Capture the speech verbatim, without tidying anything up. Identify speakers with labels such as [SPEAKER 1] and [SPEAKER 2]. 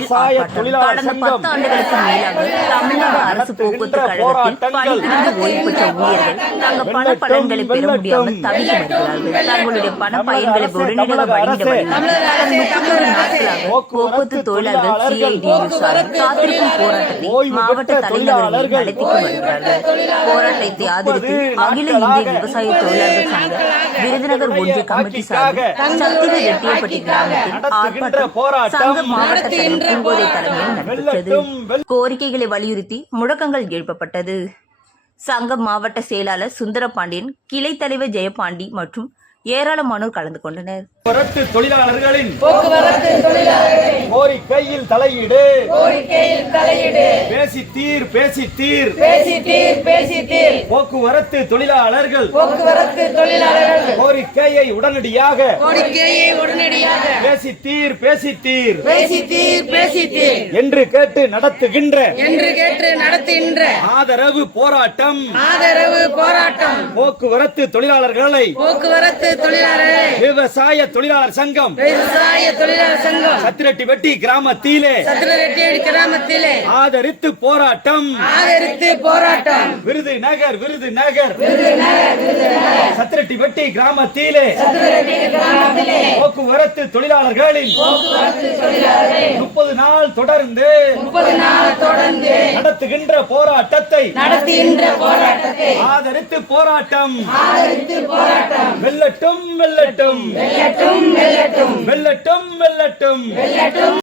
[SPEAKER 1] ஆர்ப்பாட்டம். கடந்த பத்து ஆண்டுகளுக்கு மேலாக தமிழக அரசு போக்குவரத்து கழகத்தில் பணிபுரிந்து ஓய்வு பெற்ற ஊழியர்கள் தங்கள் பண பலன்களை பெற முடியாமல் தவித்து வருகிறார்கள். தங்களுடைய பண பயன்களை உடனடியாக வழங்கிடவில்லை. முப்பத்தொரு நாட்களாக போக்குவரத்து தொழிலாளர்கள் சிஐடியு சார்பில் காத்திருக்கும் போராட்டத்தை மாவட்ட தலைநகரில் நடத்தி வருகிறார்கள். போராட்டத்தை ஆதரித்து அகில இந்திய விவசாய தொழிலாளர்கள் சங்க விருதுநகர் ஒன்றிய கமிட்டி சார்பில் சத்திர ரெட்டியப்பட்டி கிராமத்தில் ஆர்ப்பாட்டம் சங்க மாவட்ட தலைவர் பூங்கோதை தலைமையில் நடைபெற்றது. கோரிக்கைகளை வலியுறுத்தி முழக்கங்கள் எழுப்பப்பட்டது. சங்க மாவட்ட செயலாளர் சுந்தரபாண்டியன், கிளை தலைவர் ஜெயபாண்டி மற்றும் ஏராளமானோர் கலந்து கொண்டனர்.
[SPEAKER 2] போக்குவரத்து தொழிலாளர்களின்
[SPEAKER 3] போக்குவரத்து தொழிலாளர்களின்
[SPEAKER 2] கோரிக்கையில் தலையீடு
[SPEAKER 3] கோரிக்கையில் தலையீடு
[SPEAKER 2] பேசி தீர் பேசி தீர்
[SPEAKER 3] பேசி தீர் பேசி தீர்
[SPEAKER 2] போக்குவரத்து தொழிலாளர்கள்
[SPEAKER 3] போக்குவரத்து தொழிலாளர்கள்
[SPEAKER 2] கோரிக்கையை உடனடியாக
[SPEAKER 3] கோரிக்கையை உடனடியாக
[SPEAKER 2] பேசி தீர் பேசி தீர்
[SPEAKER 3] பேசி தீர் பேசி தீர்
[SPEAKER 2] என்று கேட்டு நடத்துகின்ற
[SPEAKER 3] என்று கேட்டு நடத்துகின்ற
[SPEAKER 2] ஆதரவு போராட்டம்
[SPEAKER 3] ஆதரவு போராட்டம்
[SPEAKER 2] போக்குவரத்து தொழிலாளர்களை
[SPEAKER 3] போக்குவரத்து தொழிலாளர்கள்
[SPEAKER 2] விவசாய தொழிலாளர் சங்கம்
[SPEAKER 3] விவசாய தொழிலாளர் சங்கம்
[SPEAKER 2] சத்திரட்டிப்பட்டி கிராமத்திலே
[SPEAKER 3] சத்திரரெட்டியடி கிராமத்திலே
[SPEAKER 2] ஆதரித்து போராட்டம்
[SPEAKER 3] ஆதரித்து போராட்டம்
[SPEAKER 2] விருதுநகர் விருதுநகர்
[SPEAKER 3] விருதுநகர் விருதுநகர்
[SPEAKER 2] சத்திரட்டிப்பட்டி கிராமத்திலே
[SPEAKER 3] சத்திரரெட்டியடி கிராமத்திலே
[SPEAKER 2] போக்குவரத்து தொழிலாளர்களின்
[SPEAKER 3] போக்குவரத்து தொழிலாளர்கள்
[SPEAKER 2] முப்பது நாள் தொடர்ந்து
[SPEAKER 3] முப்பது நாள் தொடர்ந்து
[SPEAKER 2] நடத்துகின்ற போராட்டத்தை
[SPEAKER 3] நடத்துகின்ற போராட்டத்தை
[SPEAKER 2] ஆதரித்து போராட்டம்
[SPEAKER 3] ஆதரித்து போராட்டம்
[SPEAKER 2] வெல்லட்டும் வெல்லட்டும்
[SPEAKER 3] வெல்லட்டும் வெல்லட்டும்
[SPEAKER 2] வெல்லட்டும் வெல்லட்டும்
[SPEAKER 3] வெல்லட்டும்